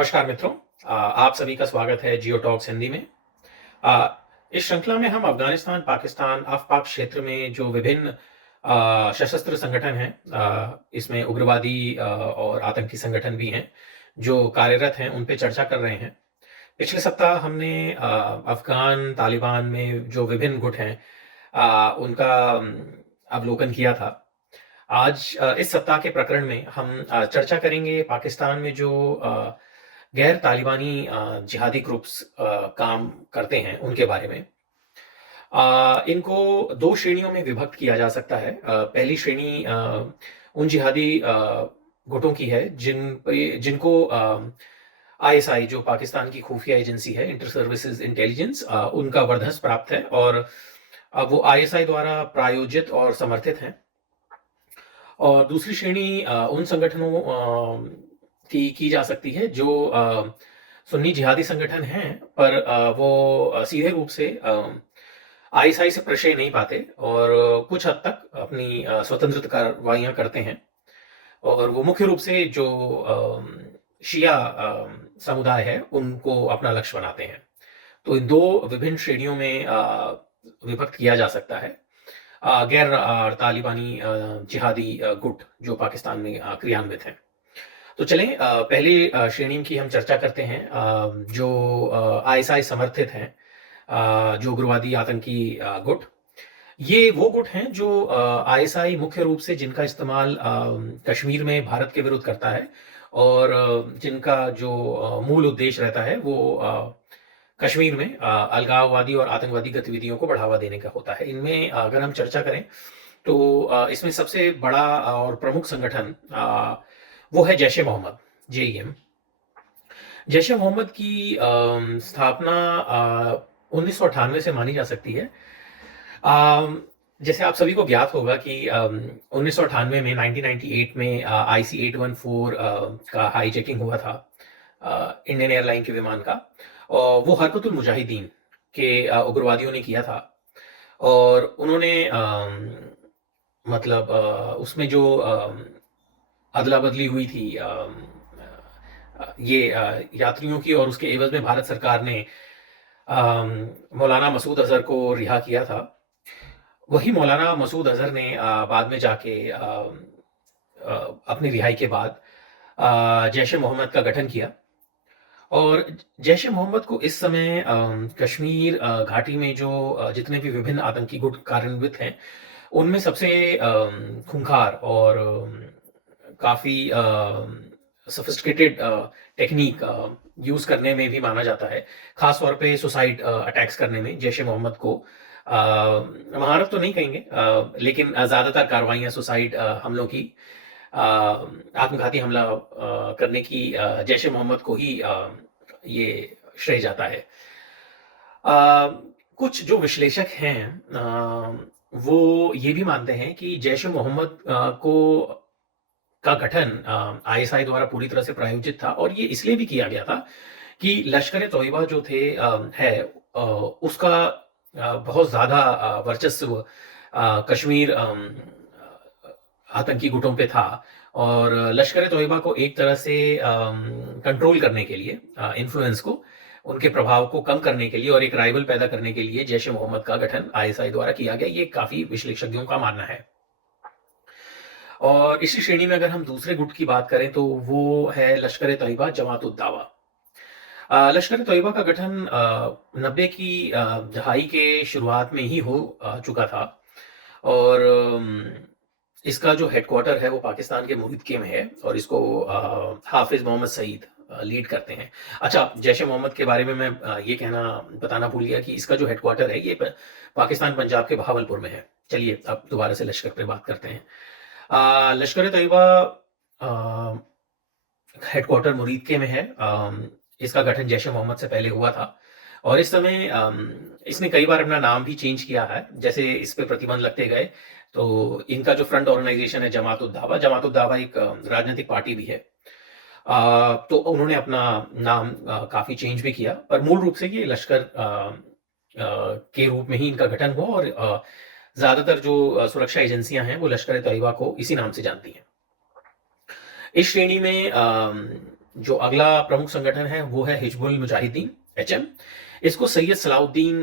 नमस्कार मित्रों। आप सभी का स्वागत है जियो टॉक्स हिंदी में। अ, इस श्रृंखला में हम अफ़गानिस्तान, पाकिस्तान, आफ़-पाक क्षेत्र में जो विभिन्न सशस्त्र संगठन हैं, इसमें उग्रवादी और आतंकी संगठन भी हैं, जो कार्यरत हैं, उन पे चर्चा कर रहे हैं। पिछले सप्ताह हमने अफ़गान तालिबान में जो विभिन्न गुट हैं, उनका अवलोकन किया था। आज इस सप्ताह के प्रकरण में हम चर्चा करेंगे पाकिस्तान में जो गैर तालिबानी जिहादी ग्रुप्स काम करते हैं, उनके बारे में। इनको 2 श्रेणियों में विभक्त किया जा सकता है। पहली श्रेणी उन जिहादी गुटों की है जिनको आईएसआई जो पाकिस्तान की खुफिया एजेंसी है, इंटर सर्विसेज इंटेलिजेंस, उनका वर्धस प्राप्त है और वो आईएसआई द्वारा प्रायोजित और समर्थित हैं। और दूसरी श्रेणी उन संगठनों की जा सकती है जो सुन्नी जिहादी संगठन हैं, पर वो सीधे रूप से आईएसआई से प्रशय नहीं पाते और कुछ हद तक अपनी स्वतंत्र कार्रवाइयाँ करते हैं। और वो मुख्य रूप से जो शिया समुदाय है, उनको अपना लक्ष्य बनाते हैं। तो इन 2 विभिन्न श्रेणियों में विभक्त किया जा सकता है गैर तालिबानी जिहादी गुट जो पाकिस्तान में क्रियान्वित हैं। तो चलें पहली श्रेणी की हम चर्चा करते हैं, जो आईएसआई समर्थित हैं, जो उग्रवादी आतंकी गुट। ये वो गुट हैं जो आईएसआई मुख्य रूप से जिनका इस्तेमाल कश्मीर में भारत के विरुद्ध करता है और जिनका जो मूल उद्देश्य रहता है वो कश्मीर में अलगाववादी और आतंकवादी गतिविधियों को बढ़ावा देने का होता है। इनमें अगर हम चर्चा करें तो इसमें सबसे बड़ा और प्रमुख संगठन वो है जैश-ए-मोहम्मद, जेईएम। जैश-ए-मोहम्मद की स्थापना 1998 से मानी जा सकती है। जैसे आप सभी को ज्ञात होगा कि 1998 में 1998 में IC-814 का हाईजैकिंग हुआ था इंडियन एयरलाइन के विमान का। और वो हरकतुल मुजाहिदीन के उग्रवादियों ने किया था और उन्होंने मतलब उसमें जो अदला-बदली हुई थी ये यात्रियों की और उसके एवज़ में भारत सरकार ने मौलाना मसूद अज़हर को रिहा किया था। वही मौलाना मसूद अज़हर ने बाद में जाके अपनी रिहाई के बाद जैश-ए-मोहम्मद का गठन किया और जैश-ए-मोहम्मद को इस समय कश्मीर घाटी में जो जितने भी विभिन्न आतंकी गुट कार्यान्वित हैं, उनमें सबसे खूंखार और काफ़ी सोफिस्टिकेटेड टेक्नीक यूज़ करने में भी माना जाता है। ख़ास तौर पे सुसाइड अटैक्स करने में जैश-ए-मोहम्मद को महारत तो नहीं कहेंगे, लेकिन ज़्यादातर कार्रवाइयाँ सुसाइड हमलों की आत्मघाती हमला करने की जैश-ए-मोहम्मद को ही ये श्रेय जाता है। कुछ जो विश्लेषक हैं वो ये भी मानते हैं कि जैश-ए-मोहम्मद का गठन आईएसआई द्वारा पूरी तरह से प्रायोजित था और ये इसलिए भी किया गया था कि लश्कर-ए-तौयबा जो उसका बहुत ज़्यादा वर्चस्व कश्मीर आतंकी गुटों पे था और लश्कर-ए-तौयबा को एक तरह से कंट्रोल करने के लिए इन्फ्लुएंस को, उनके प्रभाव को कम करने के लिए और एक राइवल पैदा करने के लिए जैश-ए-मोहम्मद का गठन आईएसआई द्वारा किया गया। ये काफ़ी विश्लेषज्ञों का मानना है। और इसी श्रेणी में अगर हम दूसरे गुट की बात करें तो वो है लश्कर-ए-तौयबा जमात-उद-दावा। लश्कर-ए-तौयबा का गठन 90 की दहाई के शुरुआत में ही हो चुका था और इसका जो हेडक्वार्टर है वो पाकिस्तान के मुहित के में है और इसको हाफिज़ मोहम्मद सईद लीड करते हैं। अच्छा, जैश-ए-मोहम्मद के बारे में मैं ये बताना भूल गया कि इसका जो हेडक्वार्टर है ये पाकिस्तान पंजाब के बहावलपुर में है। चलिए अब दोबारा से लश्कर पे बात करते हैं। लश्कर-ए-तौयबा हेडक्वार्टर मुरीद के में है। इसका गठन जैश-ए-मोहम्मद से पहले हुआ था और इस समय इसने कई बार अपना नाम भी चेंज किया है। जैसे इस पे प्रतिबंध लगते गए तो इनका जो फ्रंट ऑर्गेनाइजेशन है जमात-उद-दावा एक राजनीतिक पार्टी भी है। तो उन्होंने अपना नाम काफ़ी चेंज भी किया, पर मूल रूप से ये लश्कर के रूप में ही इनका गठन हुआ और ज़्यादातर जो सुरक्षा एजेंसियां हैं वो लश्कर-ए-तौयबा को इसी नाम से जानती हैं। इस श्रेणी में जो अगला प्रमुख संगठन है वो है हिजबुल मुजाहिदीन, HM। इसको सैयद सलाउद्दीन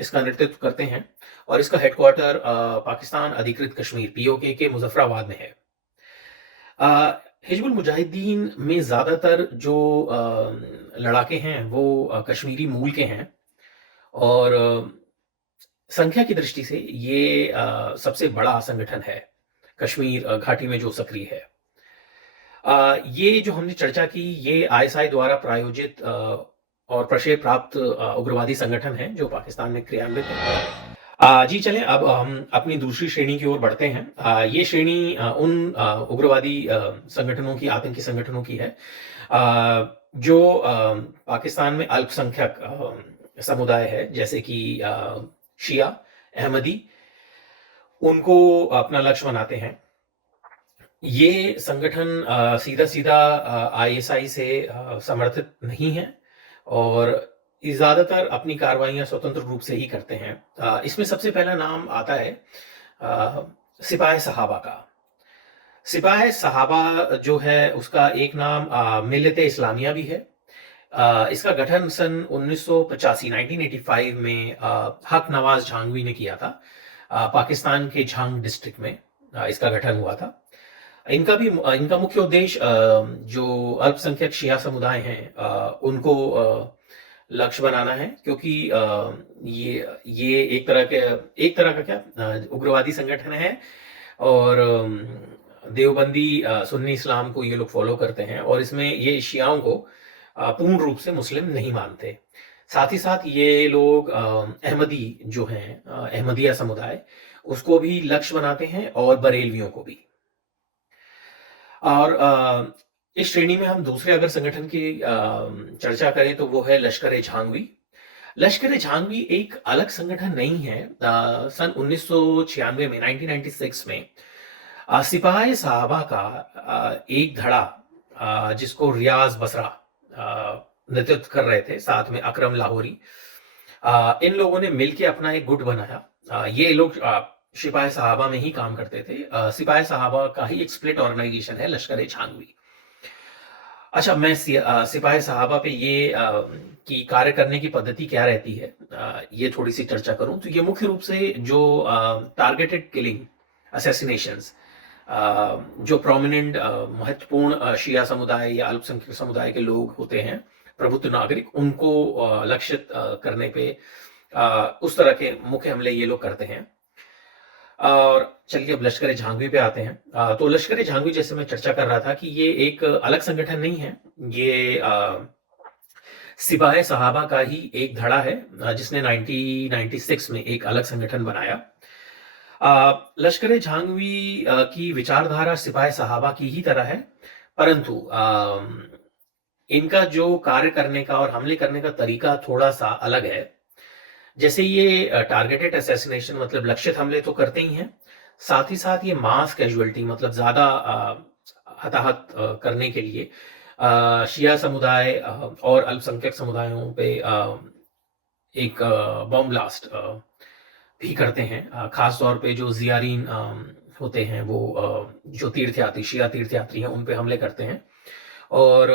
इसका नेतृत्व करते हैं और इसका हेडक्वार्टर पाकिस्तान अधिकृत कश्मीर POK के मुजफ्फराबाद में है। हिजबुल मुजाहिदीन में ज़्यादातर जो लड़ाके हैं वो कश्मीरी मूल के हैं और संख्या की दृष्टि से ये सबसे बड़ा संगठन है कश्मीर घाटी में जो सक्रिय है। ये जो हमने चर्चा की ये ISI द्वारा प्रायोजित और प्रशय प्राप्त उग्रवादी संगठन है जो पाकिस्तान में क्रियान्वित है। जी चलें अब हम अपनी दूसरी श्रेणी की ओर बढ़ते हैं। ये श्रेणी उन उग्रवादी संगठनों की, आतंकी संगठनों की है जो पाकिस्तान में अल्पसंख्यक समुदाय है, जैसे कि शिया, अहमदी, उनको अपना लक्ष्य बनाते हैं। ये संगठन सीधा-सीधा ISI से समर्थित नहीं है और ज़्यादातर अपनी कार्रवाइयाँ स्वतंत्र रूप से ही करते हैं। इसमें सबसे पहला नाम आता है सिपाह-ए-सहाबा का। सिपाह-ए-सहाबा जो है उसका एक नाम मिल्लत-ए-इस्लामिया भी है। इसका गठन सन 1985 1985 में हक नवाज झांगवी ने किया था। पाकिस्तान के झांग डिस्ट्रिक्ट में इसका गठन हुआ था। इनका मुख्य उद्देश्य जो अल्पसंख्यक शिया समुदाय हैं उनको लक्ष्य बनाना है, क्योंकि ये एक तरह का क्या उग्रवादी संगठन है और देवबंदी सुन्नी इस्लाम को ये लोग फॉलो करते हैं और इसमें ये शियाओं को पूर्ण रूप से मुस्लिम नहीं मानते। साथ ही साथ ये लोग अहमदी जो हैं, अहमदिया समुदाय, उसको भी लक्ष्य बनाते हैं और बरेलवियों को भी। और इस श्रेणी में हम दूसरे अगर संगठन की चर्चा करें तो वो है लश्कर-ए-झांगवी। लश्कर-ए-झांगवी एक अलग संगठन नहीं है। सन 1996 में 1996 में सिपाह-ए-सहाबा का एक धड़ा जिसको रियाज बसरा नेतृत्व कर रहे थे, साथ में अकरम लाहौरी, इन लोगों ने मिलकर अपना एक गुट बनाया। ये लोग सिपाह-ए-सहाबा में ही काम करते थे। सिपाह-ए-सहाबा का ही एक स्प्लिट ऑर्गेनाइजेशन है लश्कर-ए-झांगवी। अच्छा, मैं सिपाह-ए-सहाबा पे ये की कार्य करने की पद्धति क्या रहती है, ये थोड़ी सी चर्चा करूं तो ये मुख्य रूप से जो टारगेटेड किलिंग, असैसिनेशंस, जो प्रोमिनेंट महत्वपूर्ण शिया समुदाय या अल्पसंख्यक समुदाय के लोग होते हैं, प्रबुद्ध नागरिक, उनको लक्षित करने पे उस तरह के मुख्य हमले ये लोग करते हैं। और चलिए अब लश्कर-ए-झांगवी पे आते हैं। तो लश्कर-ए-झांगवी, जैसे मैं चर्चा कर रहा था कि ये एक अलग संगठन नहीं है, ये सिपाह-ए-सहाबा का ही एक धड़ा है जिसने 1996 में एक अलग संगठन बनाया। लश्कर-ए-झांगवी की विचारधारा सिपाह-ए-सहाबा की ही तरह है, परंतु इनका जो कार्य करने का और हमले करने का तरीका थोड़ा-सा अलग है। जैसे ये टारगेटेड असैसिनेशन मतलब लक्षित हमले तो करते ही हैं, साथ ही साथ ये मास कैजुअल्टी मतलब ज़्यादा हताहत करने के लिए शिया समुदाय और अल्पसंख्यक समुदायों पे एक बॉम्ब ब्लास्ट भी करते हैं। खास तौर पे जो ज़ियारीन होते हैं, वो जो तीर्थयात्री, शिया तीर्थयात्री हैं, उन पे हमले करते हैं और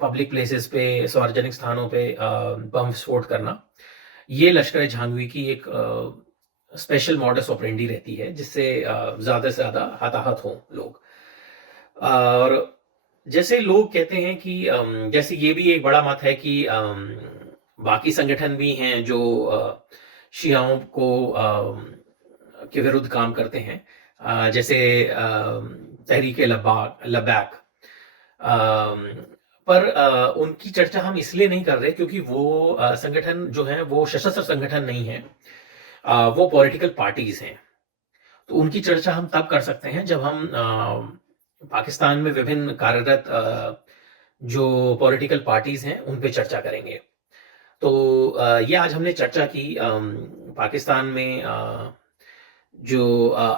पब्लिक प्लेसेस पे, सार्वजनिक स्थानों पे बम विस्फोट करना, ये लश्कर-ए-झांगवी की एक स्पेशल मॉडस ऑपरेंडी रहती है, जिससे ज़्यादा से ज़्यादा हताहत हों लोग। और जैसे लोग कहते हैं कि जैसे ये भी एक बड़ा मत है कि बाकी संगठन भी हैं जो शियाओं को के विरुद्ध काम करते हैं, जैसे तहरीक-ए-लब्बैक, पर उनकी चर्चा हम इसलिए नहीं कर रहे क्योंकि वो संगठन जो है वो सशस्त्र संगठन नहीं है, वो पॉलिटिकल पार्टीज हैं। तो उनकी चर्चा हम तब कर सकते हैं जब हम पाकिस्तान में विभिन्न कार्यरत जो पॉलिटिकल पार्टीज हैं उन पे चर्चा करेंगे। तो ये आज हमने चर्चा की पाकिस्तान में जो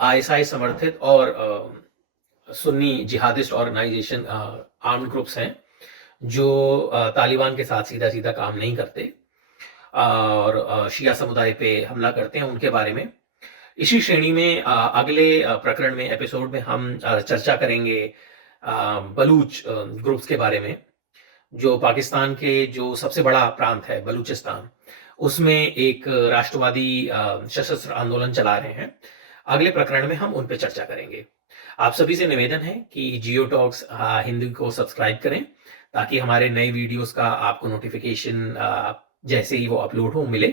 ISI समर्थित और सुन्नी जिहादिस्ट ऑर्गेनाइजेशन आर्म्ड ग्रुप्स हैं जो तालिबान के साथ सीधा-सीधा काम नहीं करते और शिया समुदाय पे हमला करते हैं, उनके बारे में इसी श्रेणी में अगले प्रकरण में, एपिसोड में हम चर्चा करेंगे बलूच ग्रुप्स के बारे में, जो पाकिस्तान के जो सबसे बड़ा प्रांत है बलूचिस्तान, उसमें एक राष्ट्रवादी सशस्त्र आंदोलन चला रहे हैं। अगले प्रकरण में हम उन पे चर्चा करेंगे। आप सभी से निवेदन है कि जियो टॉक्स हिंदी को सब्सक्राइब करें, ताकि हमारे नए वीडियोस का आपको नोटिफिकेशन जैसे ही वो अपलोड हो मिले।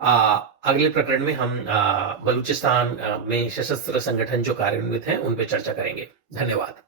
अगले प्रकरण में हम बलूचिस्तान में सशस्त्र संगठन जो कार्यान्वित हैं, उन पे चर्चा करेंगे। धन्यवाद।